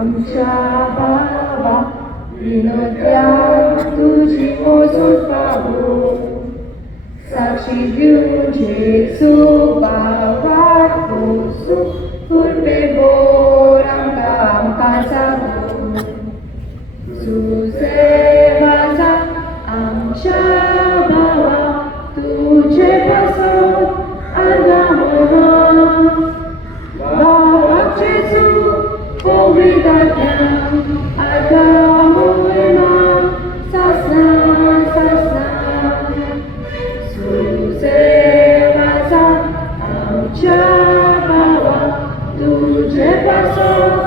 आमच्या बाबा विनोद्या तुझी मोजून पाहू साक्षी देऊ जेसू बाबा पोसू फुलपे बोर आमका सांगू तुझे माझा आमच्या बाबा तुझे पासून तुझे पासून